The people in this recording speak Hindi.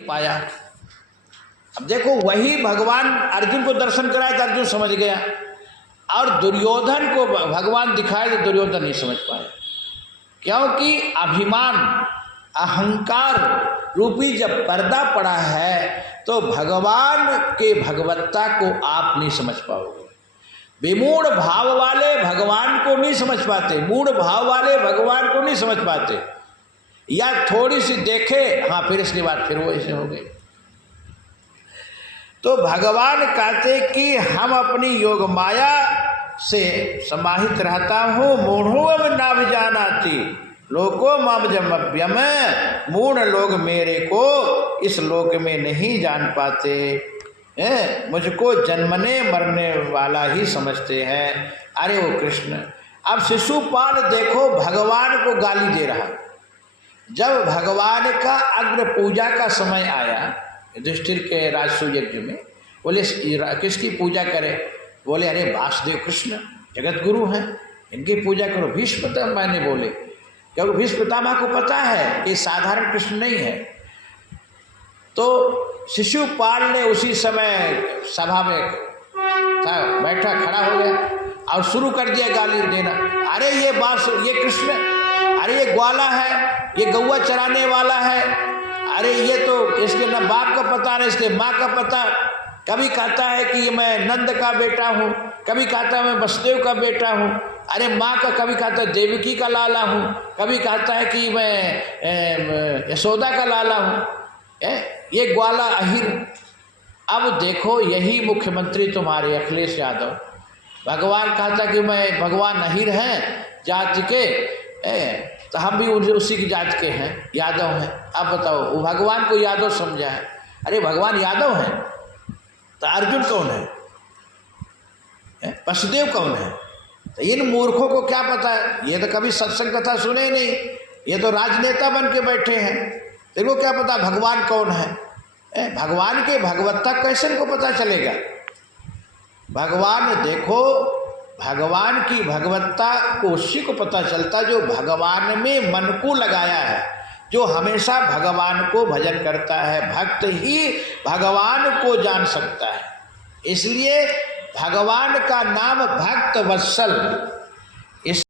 पाया। अब देखो वही भगवान अर्जुन को दर्शन कराया तो अर्जुन समझ गया, और दुर्योधन को भगवान दिखाए तो दुर्योधन नहीं समझ पाया, क्योंकि अभिमान अहंकार रूपी जब पर्दा पड़ा है तो भगवान के भगवत्ता को आप नहीं समझ पाओगे। विमूढ़ भाव वाले भगवान को नहीं समझ पाते, मूढ़ भाव वाले भगवान को नहीं समझ पाते, या थोड़ी सी देखे हाँ फिर इसके बाद फिर वो ऐसे हो गए। तो भगवान कहते कि हम अपनी योग माया से समाहित रहता हूँ, मूढ़ो अब ना भी जानाती लोको ममजमभ्यम, मूढ़ लोग मेरे को इस लोक में नहीं जान पाते हैं, मुझको जन्मने मरने वाला ही समझते हैं। अरे वो कृष्ण, अब शिशुपाल देखो भगवान को गाली दे रहा। जब भगवान का अग्र पूजा का समय आया युधिष्ठिर के राजसूय यज्ञ में, बोले किसकी पूजा करें? बोले अरे वासुदेव कृष्ण जगत गुरु हैं, इनकी पूजा करो। भीष्म पितामह मैंने बोले, क्योंकि भीष्म पितामह को पता है कि साधारण कृष्ण नहीं है। तो शिशुपाल ने उसी समय सभा में था बैठा, खड़ा हो गया और शुरू कर दिया गाली देना। अरे ये कृष्ण, अरे ये ग्वाला है, ये गौवा चराने वाला है, अरे ये तो इसके न बाप का पता न इसके माँ का पता। कभी कहता है कि मैं नंद का बेटा हूँ, कभी कहता है मैं वसुदेव का बेटा हूँ, अरे माँ का कभी कहता है देवकी का लाला हूँ, कभी कहता है कि मैं यशोदा का लाला हूँ। ये ग्वाला अहिर। अब देखो यही मुख्यमंत्री तुम्हारे अखिलेश यादव, भगवान कहता कि मैं भगवान अहिर हैं जाति के, तो हम भी उसी की जात के हैं, यादव हैं। अब बताओ वो भगवान को यादव समझा है। अरे भगवान यादव हैं तो अर्जुन कौन है, वसुदेव कौन है? तो इन मूर्खों को क्या पता है, ये तो कभी सत्संग कथा सुने ही नहीं, ये तो राजनेता बन के बैठे हैं, इनको क्या पता भगवान कौन है? भगवान के भगवत्ता कैसे इनको पता चलेगा? भगवान देखो, भगवान की भगवत्ता को उसी को पता चलता जो भगवान में मन को लगाया है, जो हमेशा भगवान को भजन करता है। भक्त ही भगवान को जान सकता है। इसलिए भगवान का नाम भक्त वत्सल। इस